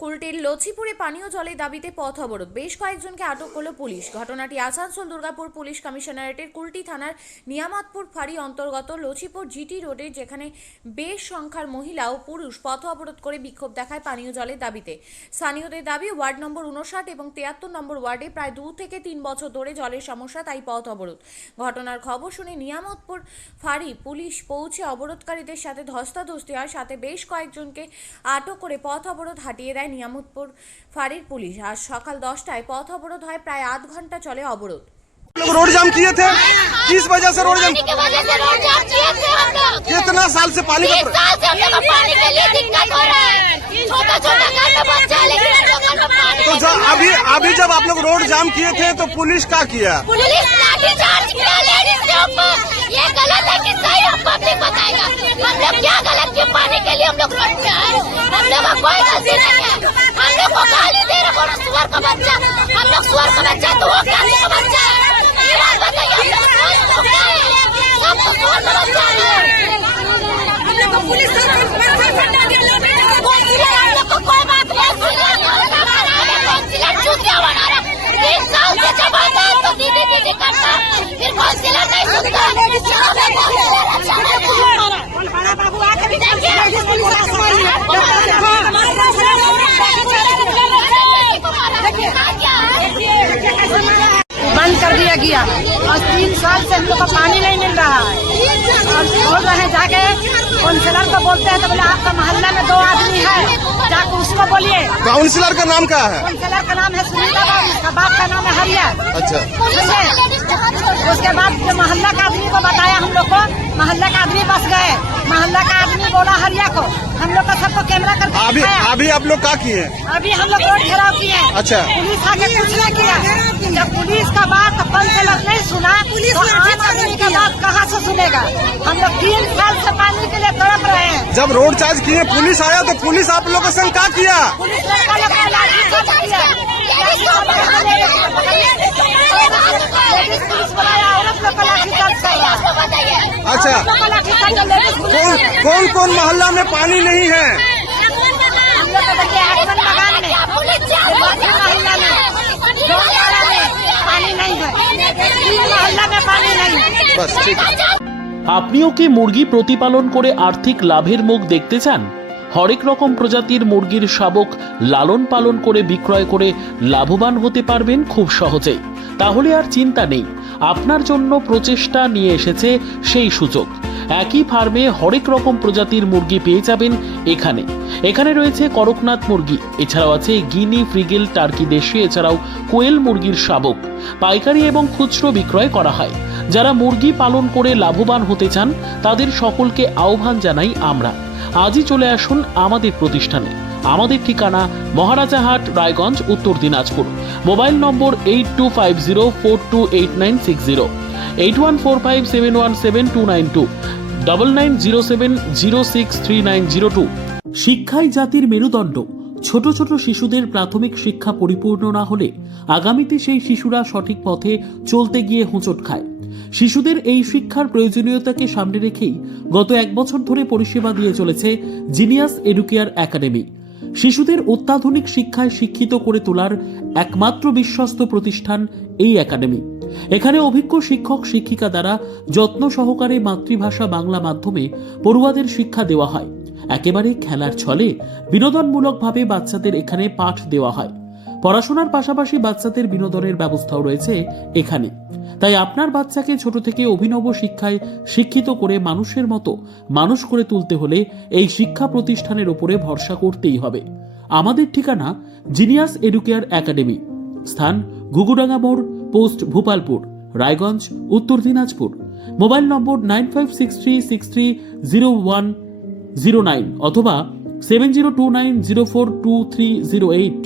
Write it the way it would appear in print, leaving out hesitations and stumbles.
কুলটির লছিপুরে পানীয় জলের দাবিতে পথ অবরোধ, বেশ কয়েকজনকে আটক করল পুলিশ। ঘটনাটি আসানসোল দুর্গাপুর পুলিশ কমিশনারেটের কুলটি থানার নিয়ামতপুর ফাঁড়ি অন্তর্গত লছিপুর জিটি রোডে, যেখানে বেশ সংখ্যার মহিলা ও পুরুষ পথ অবরোধ করে বিক্ষোভ দেখায় পানীয় জলের দাবিতে। স্থানীয়দের দাবি, ওয়ার্ড নম্বর 59 এবং 73 নম্বর ওয়ার্ডে প্রায় 2 থেকে 3 বছর ধরে জলের সমস্যা, তাই পথ অবরোধ। ঘটনার খবর শুনে নিয়ামতপুর ফাঁড়ি পুলিশ পৌঁছে অবরোধকারীদের সাথে ধস্তাধস্তি হয়, সাথে বেশ কয়েকজনকে আটক করে পথ অবরোধ হাটিয়ে দেয় নিয়ামতপুর ফাঁড়ির पुलिस। आज सकाल 10टाয় पथ अवरोध है, प्राय आध घंटा चले अवरोध। लोग रोड जाम किए थे, किस वजह से रोड जाम? की वजह से रोड जाम किए थे हम लोग। कितना साल से पानी का साल से हम लोग को पानी के लिए दिक्कत हो रहा है। छोटा छोटा घर में बच्चा है, लेकिन हम लोग घर में पानी तो अभी जब आप लोग रोड जाम किए थे तो पुलिस क्या किया? पुलिस लाठी चार्ज किया लेडीज के ऊपर। ये गलत है कि सही, हम पब्लिक बताएगा हम लोग क्या गलत किए। पानी के लिए हम लोग रोड पे आए, हम लोग का कोई गलती नहीं है। हम लोग को गाली दे रहे, बोलो सुअर का बच्चा, हम लोग सुअर का बच्चा तो वो गाली का बच्चा है। ये बात बताइए, हम लोग सुअर का है, सबको सुअर का बच्चा है। हम लोग को पुलिस हम लोग को कोई बात नहीं सुना, काउंसिलर चूतिया बना रहा। 3 साल से जमाता है तो दीदी करता, फिर काउंसिलर नहीं सुनता। बड़ा बाबू आके भी बंद कर दिया गया और 3 साल से हम लोग को पानी नहीं मिल रहा है। और बोल रहे हैं जाके काउंसिलर को बोलते हैं तो बोले आपका मोहल्ला में 2 आदमी है, जाके उसको बोलिए। काउंसिलर का नाम क्या है? काउंसिलर का नाम है सुनीता बाबू, उसका बाप का नाम है हरिया। अच्छा, उसके बाद जो मोहल्ला का आदमी को बताया, हम लोग को मोहल्ला का आदमी बस गए। मोहल्ला का आदमी बोला हरिया को, हम लोग का सबको कैमरा करके अभी आप लोग क्या किए? अभी हम लोग रोड घेराव किए। अच्छा, पुलिस आके कुछ नहीं किया। जब पुलिस का बात काउंसिलर नहीं सुना तो आम आदमी का बात कहाँ से सुनेगा? हम लोग 3 साल से पानी के लिए तड़प रहे हैं। जब रोड चार्ज किए पुलिस आया तो पुलिस आप लोगों के संग क्या किया? पुलिस लड़का लोग ने लाठी चार्ज किया। लेडीज पुलिस बुलाया, औरत लोग को लाठी चार्ज कर रहा है। अच्छा, कौन कौन मोहल्ला में पानी नहीं है? हम लोग को देखिए आठवन बगान में, मोहल्ला में, डोंगरा में पानी नहीं है, 3 मोहल्ला में पानी नहीं है। बस ठीक है। আপনিও কি মুরগি প্রতিপালন করে আর্থিক লাভের মুখ দেখতে চান? হরেক রকম প্রজাতির মুরগির শাবক লালন পালন করে বিক্রয় করে লাভবান হতে পারবেন খুব সহজেই। তাহলে আর চিন্তা নেই, আপনার জন্য প্রচেষ্টা নিয়ে এসেছে সেই সুযোগ। একই ফার্মে হরেক রকম প্রজাতির মুরগি পেয়ে যাবেন এখানে রয়েছে করকনাথ মুরগি, এছাড়াও আছে গিনি, ফ্রিগেল, টার্কি দেশি, এছাড়াও কোয়েল মুরগির শাবক পাইকারি এবং খুচরো বিক্রয় করা হয়। যারা মুরগি পালন করে লাভবান হতে চান তাদের সকলকে আহ্বান জানাই আমরা। আজই চলে আসুন আমাদের প্রতিষ্ঠানে। আমাদের ঠিকানা মহারাজাহাট, রায়গঞ্জ, উত্তর দিনাজপুর। মোবাইল নম্বর 8250428960, 8145717292, 9907063902। শিক্ষাই জাতির মেরুদণ্ড। ছোট ছোট শিশুদের প্রাথমিক শিক্ষা পরিপূর্ণ না হলে আগামীতে সেই শিশুরা সঠিক পথে চলতে গিয়ে হোঁচট খায়। শিশুদের এই শিক্ষার প্রয়োজনীয়তাকে সামনে রেখেই গত 1 বছর ধরে পরিষেবা দিয়ে চলেছে জিনিয়াস এডুকেয়ার একাডেমি। শিশুদের অত্যাধুনিক শিক্ষায় শিক্ষিত করে তোলার একমাত্র বিশ্বস্ত প্রতিষ্ঠান এই একাডেমি। এখানে অভিজ্ঞ শিক্ষক শিক্ষিকা দ্বারা যত্ন সহকারে মাতৃভাষা বাংলা মাধ্যমে পড়ুয়াদের শিক্ষা দেওয়া হয়। একেবারে খেলার ছলে বিনোদনমূলকভাবে বাচ্চাদের এখানে পাঠ দেওয়া হয়। পড়াশোনার পাশাপাশি বাচ্চাদের বিনোদনের ব্যবস্থাও রয়েছে এখানে। তাই আপনার বাচ্চাকে ছোট থেকে অভিনব শিক্ষায় শিক্ষিত করে মানুষের মতো মানুষ করে তুলতে হলে এই শিক্ষা প্রতিষ্ঠানের উপরে ভরসা করতেই হবে। আমাদের ঠিকানা জিনিয়াস এডুকেয়ার একাডেমি, স্থান ঘুঘুডাঙ্গা মোড়, পোস্ট ভূপালপুর, রায়গঞ্জ, উত্তর দিনাজপুর। মোবাইল নম্বর 9563630109 অথবা 7029042308।